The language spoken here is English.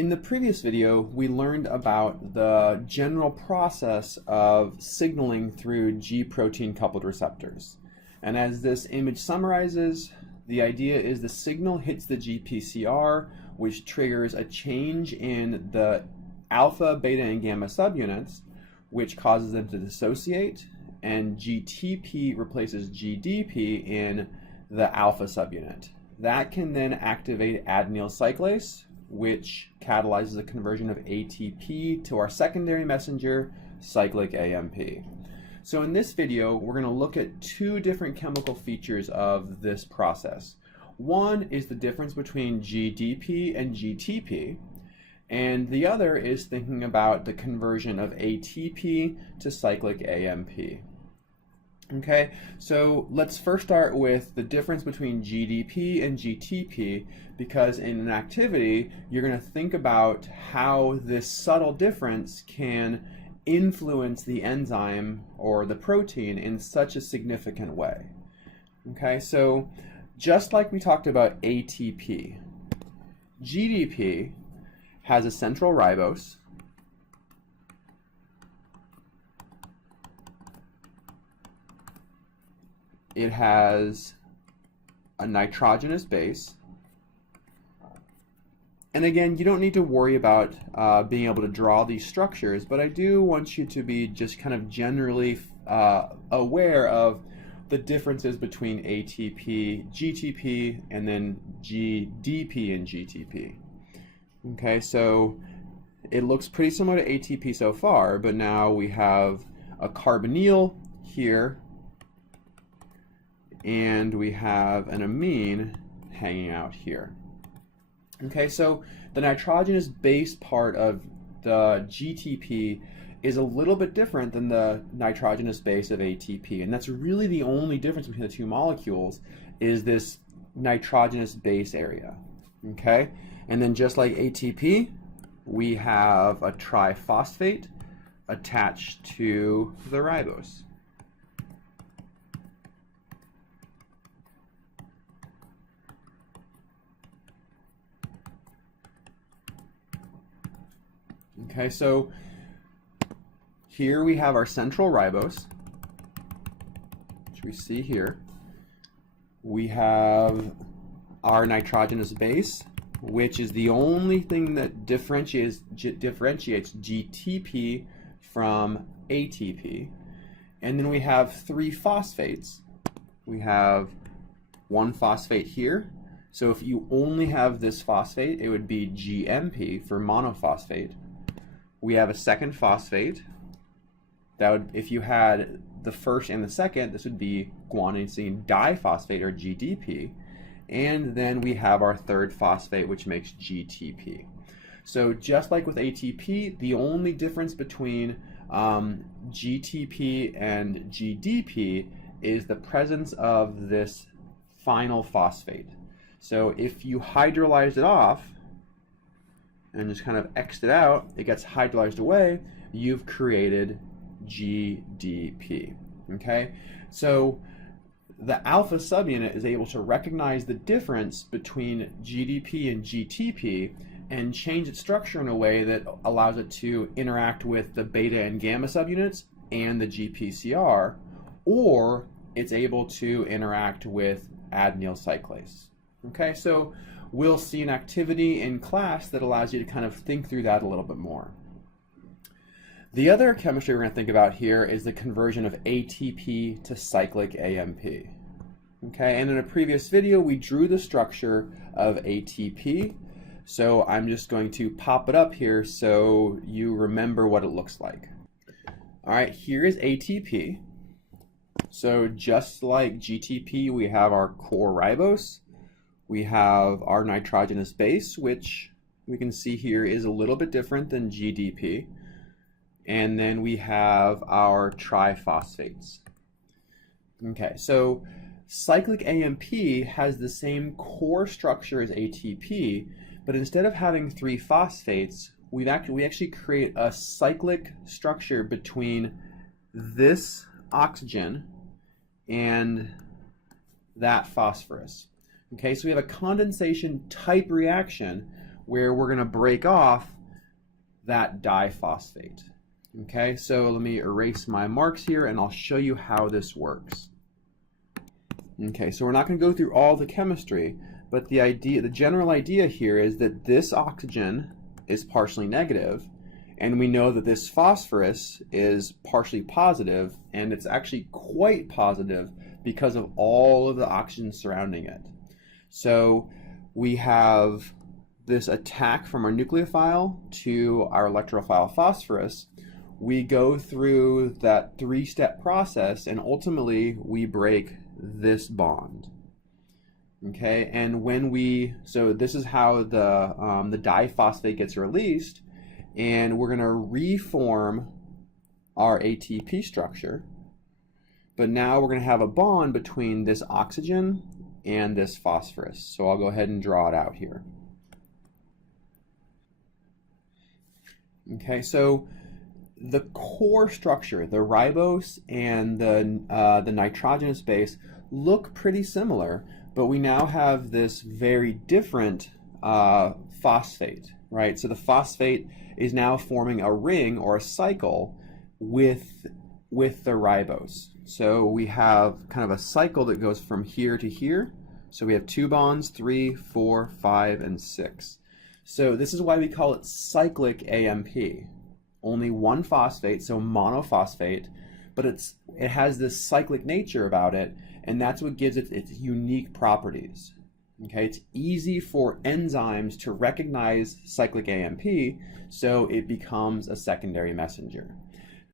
In the previous video, we learned about the general process of signaling through G protein coupled receptors. And as this image summarizes, the idea is the signal hits the GPCR, which triggers a change in the alpha, beta, and gamma subunits, which causes them to dissociate, and GTP replaces GDP in the alpha subunit. That can then activate adenyl cyclase, which catalyzes the conversion of ATP to our secondary messenger, cyclic AMP. So in this video, we're going to look at two different chemical features of this process. One is the difference between GDP and GTP, and the other is thinking about the conversion of ATP to cyclic AMP. Okay, so let's first start with the difference between GDP and GTP, because in an activity, you're going to think about how this subtle difference can influence the enzyme or the protein in such a significant way. Okay, so just like we talked about ATP, GDP has a central ribose, it has a nitrogenous base, and again, you don't need to worry about being able to draw these structures, but I do want you to be just kind of generally aware of the differences between ATP, GTP, and then GDP and GTP. Okay, so it looks pretty similar to ATP so far, but now we have a carbonyl here, and we have an amine hanging out here. Okay, so the nitrogenous base part of the GTP is a little bit different than the nitrogenous base of ATP, and that's really the only difference between the two molecules is this nitrogenous base area. Okay, and then just like ATP, we have a triphosphate attached to the ribose. Okay, so here we have our central ribose, which we see here. We have our nitrogenous base, which is the only thing that differentiates GTP from ATP. And then we have three phosphates. We have one phosphate here. So if you only have this phosphate, it would be GMP for monophosphate. We have a second phosphate. That would, if you had the first and the second, this would be guanosine diphosphate or GDP. And then we have our third phosphate, which makes GTP. So just like with ATP, the only difference between GTP and GDP is the presence of this final phosphate. So if you hydrolyze it off, and just kind of X'd it out, it gets hydrolyzed away, you've created GDP. Okay? So the alpha subunit is able to recognize the difference between GDP and GTP and change its structure in a way that allows it to interact with the beta and gamma subunits and the GPCR, or it's able to interact with adenyl cyclase. Okay, so we'll see an activity in class that allows you to kind of think through that a little bit more. The other chemistry we're going to think about here is the conversion of ATP to cyclic AMP. Okay, and in a previous video we drew the structure of ATP, so I'm just going to pop it up here so you remember what it looks like. Alright, here is ATP. So just like GTP, we have our core ribose. We have our nitrogenous base, which we can see here is a little bit different than GDP. And then we have our triphosphates. Okay, so cyclic AMP has the same core structure as ATP, but instead of having three phosphates, we actually create a cyclic structure between this oxygen and that phosphorus. Okay, so we have a condensation type reaction where we're going to break off that diphosphate. Okay, so let me erase my marks here and I'll show you how this works. Okay, so we're not going to go through all the chemistry, but the general idea here is that this oxygen is partially negative, and we know that this phosphorus is partially positive, and it's actually quite positive because of all of the oxygen surrounding it. So we have this attack from our nucleophile to our electrophile phosphorus. We go through that three-step process, and ultimately we break this bond. Okay, and so this is how the diphosphate gets released, and we're going to reform our ATP structure. But now we're going to have a bond between this oxygen and this phosphorus. So I'll go ahead and draw it out here. Okay, so the core structure, the ribose and the nitrogenous base, look pretty similar, but we now have this very different phosphate, right? So the phosphate is now forming a ring or a cycle with the ribose. So we have kind of a cycle that goes from here to here. So we have 2 bonds, 3, 4, 5, and 6. So this is why we call it cyclic AMP. Only one phosphate, so monophosphate, but it has this cyclic nature about it, and that's what gives it its unique properties. Okay, it's easy for enzymes to recognize cyclic AMP, so it becomes a secondary messenger.